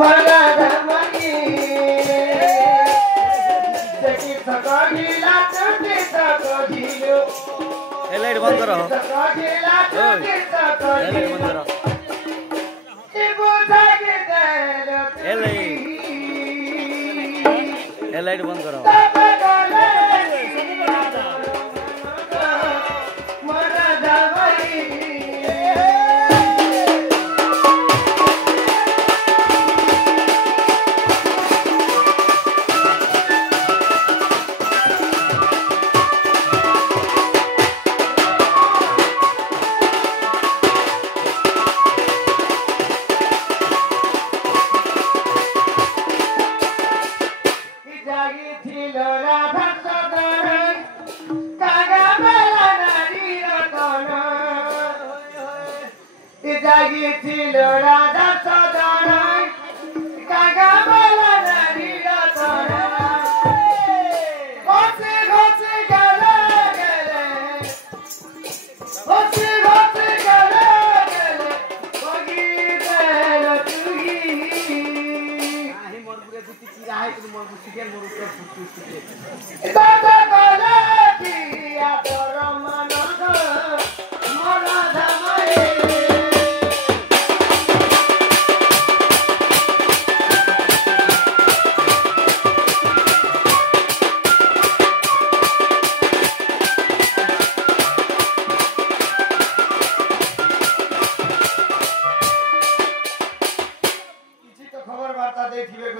मरा धमकी देखी सकड़ीला चुटी सकड़ीलो ए लाइट बंद करो सकड़ीला चुटी सकड़ीलो बंद करो बुझा के देलो ए लाइट बंद करो मरा धमकी ছিল রাধা সদন কাগা বেলা নারী রতন ঘষে ঘষে গেলে গেলে ঘষে ঘষে গেলে গেলে বগি দেল তুই আহি মোর বুকে দুটি কি রাহে তুমি মোর বুকে মোর উপরে ফুটি ফুটি দাদা বলে পিয়া তোর মন গো মোরা ধামাই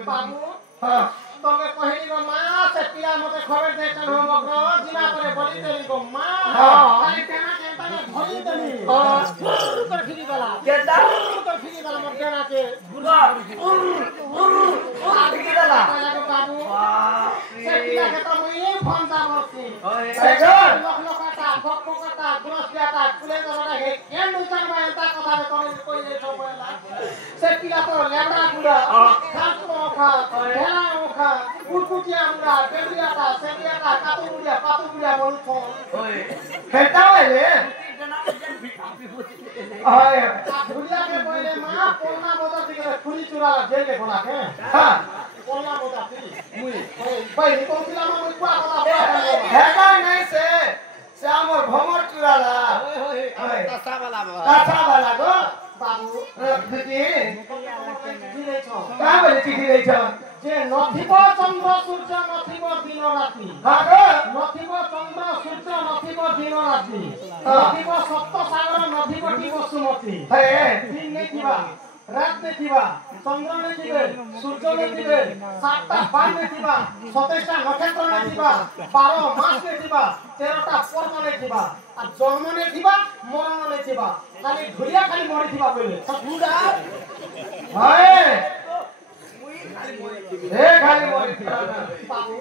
बाबू हां तमे कहली गो मां से पिया मते खबर दे चल हम बकरो जिना करे बोली देली गो मां खाली केना केनता ने भरी देली कर फिरी गला केदा कर फिरी गला मोर केना के गुरु आ फिरी गला बाबू से पिया के तो मुई फोन दा बसी लोक लोकता भक्कता ग्रस्याता कुले दला हे केन दुचार में एता कथा रे तमे कोई ने छो बोला से पिया तो लेबड़ा गुड़ा खात ओखा ढेला ओखा कुटकुटिया मुड़ा बेलियाता सेलियाता कातुमुड़िया बोलु छो ओए खेता रे ओए भुलिया के पहिले मां पोलना बोदा दिके खुली चुरा जेल के बोला के हां पोलना बोदा थी मुई पहिले तो पिला मा मुई कुआ बोला हेगा नहीं से हमर भमर चुराला ओए कासा वाला गो बाबू दिदी दिले छो का बोले चिठी दै छ जे नथिब चंद्र सूर्य नथिब दिन राति हां गो नथिब चंद्र सूर्य नथिब दिन राति नथिब सप्त सागर नथिब टिब सुमति हे दिन नै थिबा रात नै थिबा चंद्र नै थिबे सूर्य नै थिबे सातटा बाण नै थिबा 27टा नक्षत्र नै थिबा 12 मास नै थिबा 13टा पर्व नै थिबा आ जन्म नै थिबा मरण नै थिबा खाली घुरिया खाली मरि थिबा पहिले सपुरा हाय हे खाली मरि थिबा बाबू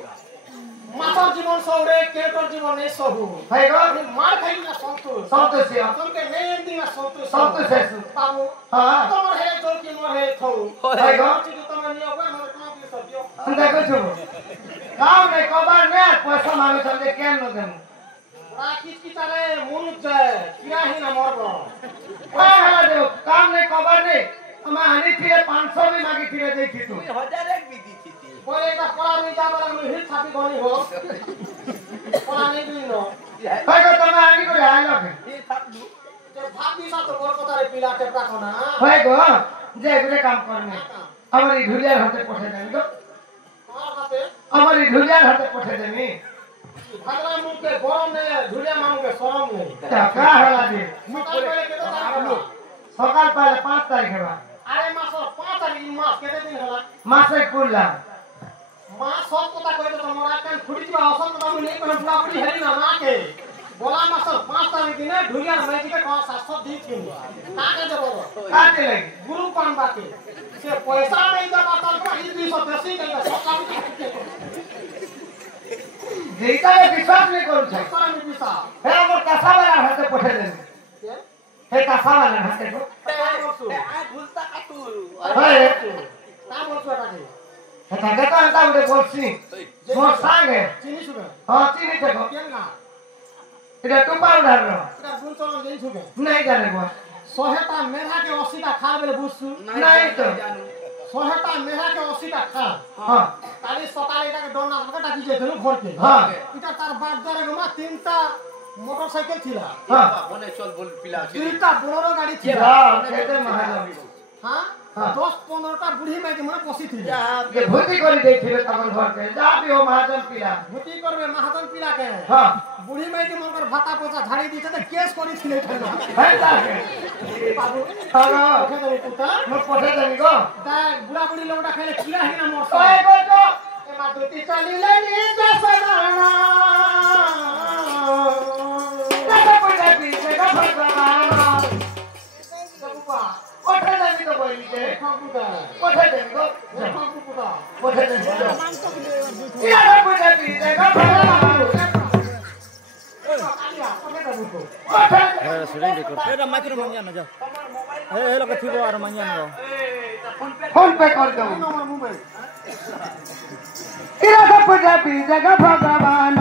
माता जीवन सौरे केटर जीवन नै सहु हाय गो मार खाइना संतोष संतोष तुमके नै एंडिंग संतोष संतोष बाबू हां तमर हे जो कि मोर हे थौ हाय गो तमर नियो गो मोर काम के सदियो देखो छु काम नै कबार नै पैसा मांगे चले केन न देम राखिस की तारे मुनुक जाय किया ही ना मरबो हां दे काम नै कबार नै हम हानि थिए 500 भी मांगी थिए देखि तू 1000 एक भी दी थी बोले का पड़ा नहीं जा वाला में हिट छापी गनी हो पड़ा नहीं भी नो भाई को तमे हानि को हाय लगे ये छाप दू जे भाभी सा तो मोर कतारे पिला टेपरा कोना भाई को जे गुरे काम करने हमारी ढुलिया हाथे पठे देनी तो हां हाथे हमारी ढुलिया हाथे पठे देनी भागला मुंह के गरम ने ढुलिया मांग के शरम नहीं का होला दे सकाल पहले के तो सकाल पहले 5 तारीख है अरे मास 5 तारीख मास केते दिन होला मासे कुल्ला मास सब कथा कहि तो मोरा कान फुटी दिबा असन तो नहीं कोन पूरा पूरी हेरी ना ना के बोला मास 5 तारीख दिन ढुलिया मैजी के 700 दी थी का के देबो का के लगी गुरु पान बाके से पैसा नहीं दबा तो ई 200 बेसी के सब काम जेका विश्वास नहीं करू छै कोन विश्वास हे हमर कसा वाला हाथे पठे दे हे कसा वाला हाथे को आ भूलता काटू हे का बोलछो ताके हे ताके तो अंता उडे बोलसी मोर सांगे चिनी सुगे हां चिनी देखो केन ना इडा तो पाउडर रो इडा गुण चलो देई सुगे नहीं जाने बस 100टा मेरा के 80टा खा बेले बुझसु नहीं तो 100টা মেহা के 80টা খা हां কালি সকালে এটাকে ডোনা আমাকে ডাকি যেতেন ঘরকে हां এটা তার বাপ দ্বারা গমা তিনটা মোটরসাইকেল ছিল हां মনে চল বল পিলা আছে তিনটা বড় গাড়ি ছিল কেতে महाजन हां 10-15টা বুড়ি মাইকে মানে পসি ছিল ये भूति करी देखिबे तमन घर के जा भी हो महाजन पिला ভুতি করবে মহাজন পিলাকে हां বুড়ি মাইকে মনকর ভাতা পয়সা ঝাড়ি দিতে তো কেস করি ছিল এখানে है ताके বাবু हां ওকে দেব পুতা मैं पठे देनी गो তাই বুড়া বুড়ি লোকটা খাইলে কিরা হিনা মরছ ओए गो এ মা দুটি চলিলে নি দশদানা दादा पठे पीछे का भगवान বাবুপা पठे देनी तो बोली के ঠাকুরদা पठे देनी गो ঠাকুরদা पठे देनी दादा पठे पीछे का भगवान কালিয়া ওকে দেব তো पठे सुडाइ दे कर एटा माइक्रो मांगिया न जा ए लोक थिबो आर मांगिया न फोन पे कर दो আমার মোবাইল तेरा सब पठे पीछे का भगवान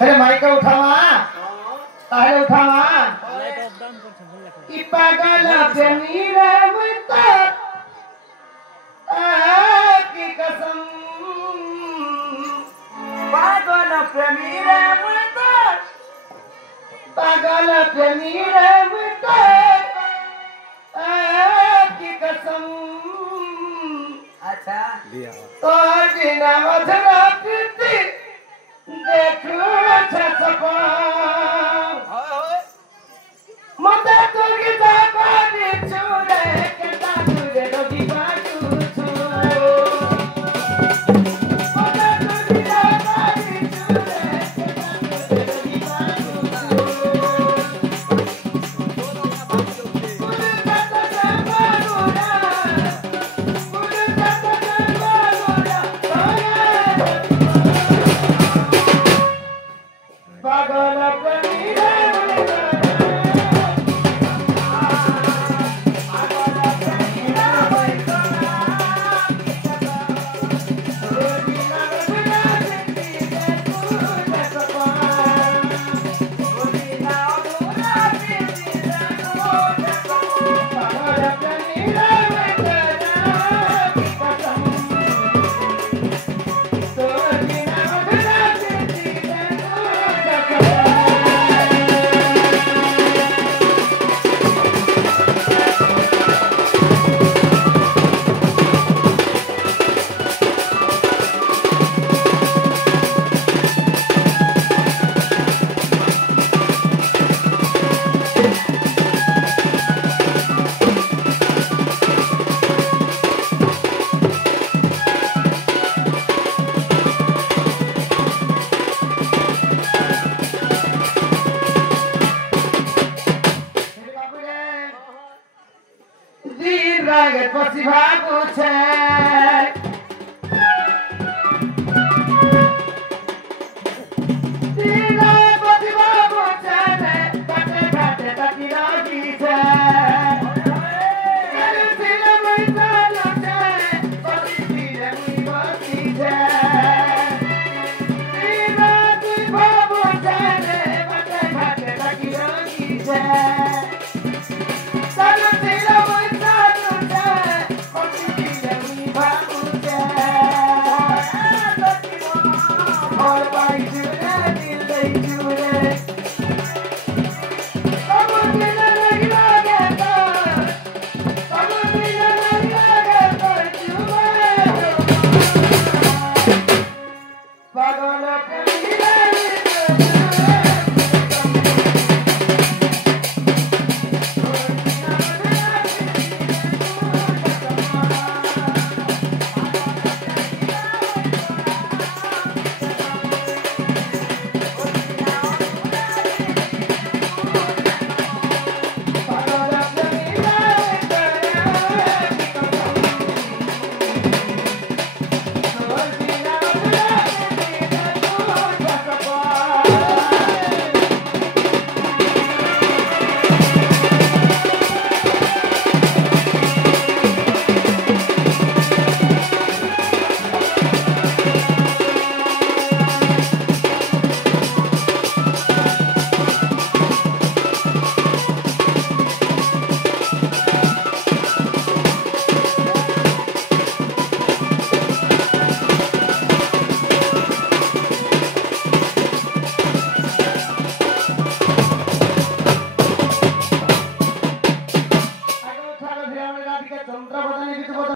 अरे माइक उठावा ताहे उठावा इपागल प्रेमी रे मुता की कसम पागल प्रेमी रे मुता पागल प्रेमी रे मुता की कसम अच्छा तो बिना मधुरा प्रीति देखो अच्छा सपा मत तो गीता पानी छुरे के ताजुरे रोगी बाजू छुरे मत तो गीता पानी छुरे के ताजुरे रोगी बाजू छुरे कुल जाता जमानुरा पागल प्रेमी रे ভাগুছে